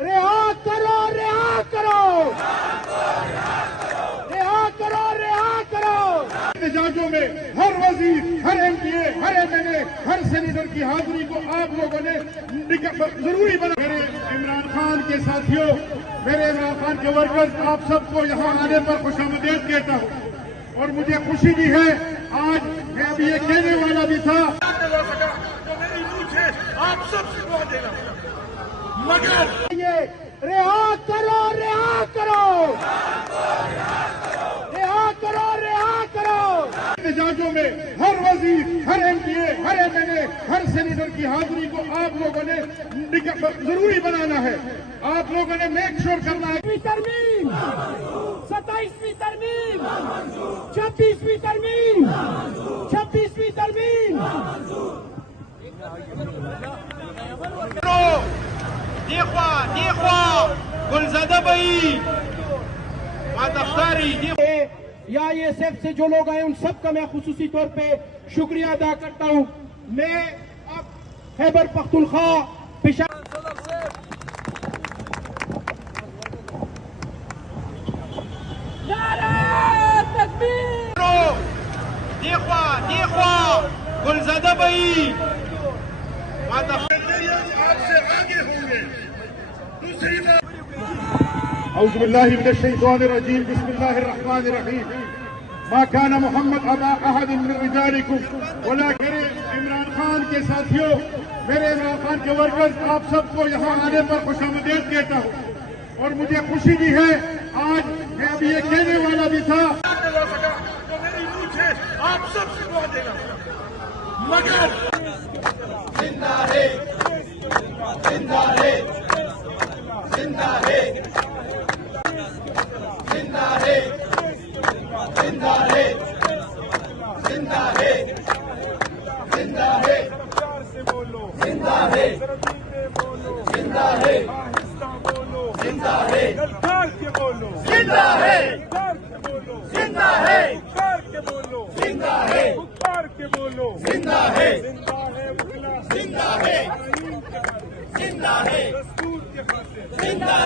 رہا کرو رہا کرو رہا کرو رہا کرو احتجاجوں میں ہر وزیر، ہر ایم پی اے، ہر ایم این اے، ہر سینیٹر کی حاضری کو آپ لوگوں نے ضروری بنا. میرے عمران خان کے ساتھیوں، میرے عمران خان کے ورکرز، آپ سب کو یہاں آنے پر خوش آمدید کہتا ہوں اور مجھے خوشی بھی ہے. آج میں اب یہ کہنے والا بھی تھا جو میری روح ہے آپ سب سے دعا دینا، مگر یہ رہا کرو رہا کرو رہا کرو رہا کرو. احتجاجوں میں ہر وزیر، ہر ایم پی اے، ہر ایم این اے، ہر سینیٹر کی حاضری کو آپ لوگوں نے ضروری بنانا ہے. آپ لوگوں نے میک شور کرنا ہے. 27ویں ترمیم، 26ویں ترمیم، 26ویں ترمیم. دیخوا گلزدہ بھائی یا یہ سیف سے جو لوگ آئے ان سب کا میں خصوصی طور پہ شکریہ ادا کرتا ہوں. میں اب خیبر پختونخوا پشاور دیخوا گلزدہ بھائی آپ سے آگے ہوں گے. دوسری بات، اعوذ باللہ من الشیطان الرجیم، بسم اللہ الرحمن الرحیم. ما كان محمد ابا احد من رجالکم ولكن. میرے عمران خان کے ساتھیوں، میرے عمران خان کے ورکرز، آپ سب کو یہاں آنے پر خوش آمدید کہتا ہوں اور مجھے خوشی بھی ہے. آج میں اب یہ کہنے والا بھی تھا جو میری روح ہے آپ سب سے دعا دینا، مگر زندہ ہے زندہ ہے زندہ ہے زندہ ہے زندہ ہے زندہ ہے زندہ ہے زندہ ہے زندہ ہے زندہ ہے زندہ ہے زندہ ہے زندہ ہے زندہ ہے زندہ ہے زندہ ہے زندہ ہے.